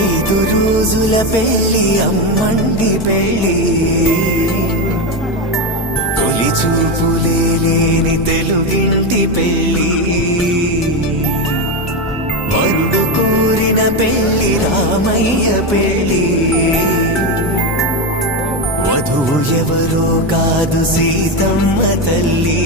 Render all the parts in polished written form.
ఐదు రోజుల పెళ్లి అమ్మండి పెళ్లి, తొలి చూపులే లేని తెలుగింటి పెళ్లి, వరుడు కోరిన పెళ్లి రామయ్య పెళ్లి, వధువు ఎవరో కాదు సీతమ్మ తల్లి.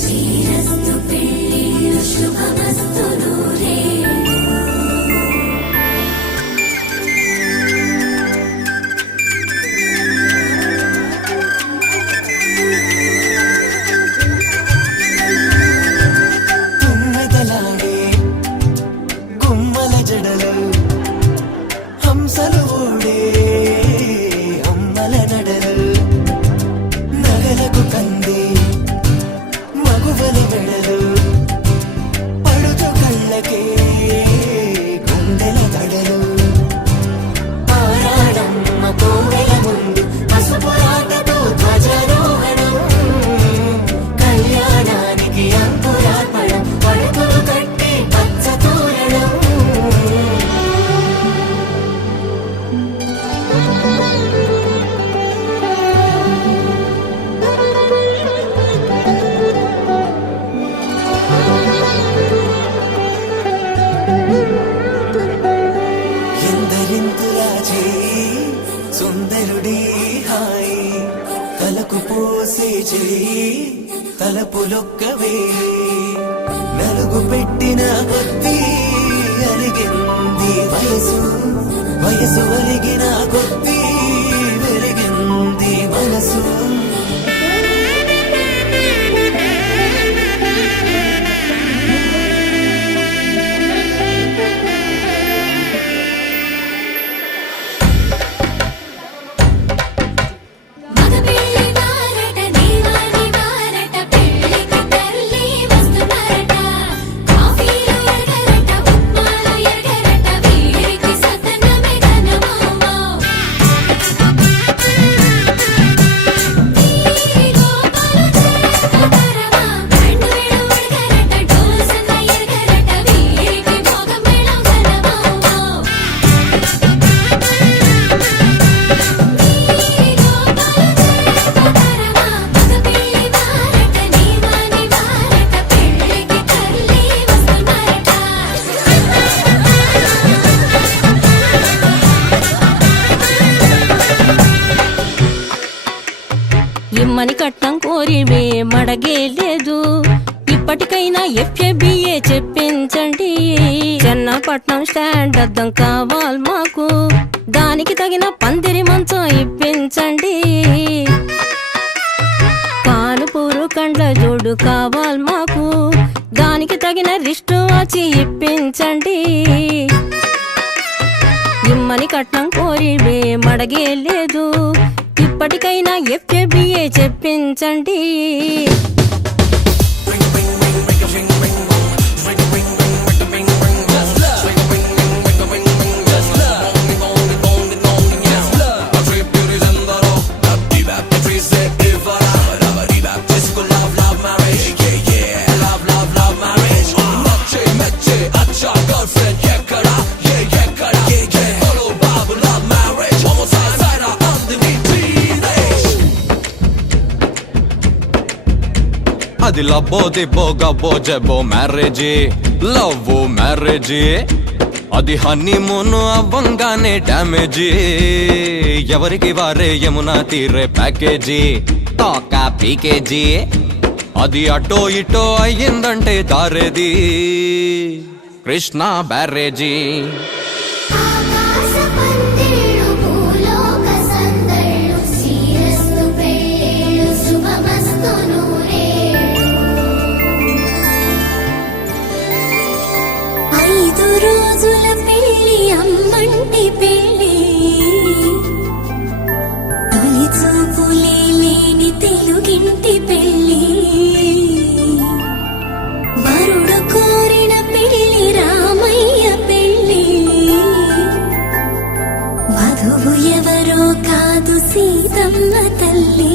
శ్రీరస్తు పెళ్ళిళ్ళు శుభమస్తు నూరే. తుమ్మెదలాడే గుమ్మల జడలు, హంసలు ఓడే అమ్మల నడలు, నగలకు కంది మగువలి మెడలు, పడుతు కళ్ళకే గుండెల తడలు, ఆరాడమ్మ కోవెల ముందు పసుపు రాటతో ధ్వజారోహణం, కళ్యాణానికి అంకురార్పణం, పడుకులు కట్టి పచ్చ తోరణం. సుందరుడి హాయి తలకు పోసే చేయి తలపులొక్కవే, నలుగు పెట్టిన కొద్దీ అరిగింది వయసు, వయసు అరిగిన కొద్దీ వెలిగింది మనసు. ఇమ్మని కట్నం కోరివే మడగే లేదు, ఇప్పటికైనా FABA చెప్పించండి. చెన్నపట్నం స్టాండ్ అద్దం కావాలి మాకు, దానికి తగిన పందిరి మంచం ఇప్పించండి. కానుపూరు కండ్ల జోడు కావాలి మాకు, దానికి తగిన రిస్ట్ వాచి ఇప్పించండి. ఇమ్మని కట్నం కోరివే మడగే లేదు, ఇప్పటికైనా FABA చెప్పించండి. అది లబ్బో దిబ్బో గబ్బో జబ్బో మ్యారేజీ, లవ్ మ్యారేజీ, అది హనీమూన్ అవ్వంగానే డ్యామేజీ. ఎవరికి వారే యమునా తీరే ప్యాకేజీ, తోకా పీకేజీ, అది అటో ఇటో అయ్యిందంటే దారేది కృష్ణా బ్యారేజీ. రోజుల పెళ్లి అమ్మంటి పెళ్లి, తొలి చూపులే లేని తెలుగింటి పెళ్లి, వరుడు కోరిన పెళ్లి రామయ్య పెళ్లి. వధువు ఎవరో కాదు సీతమ్మ తల్లి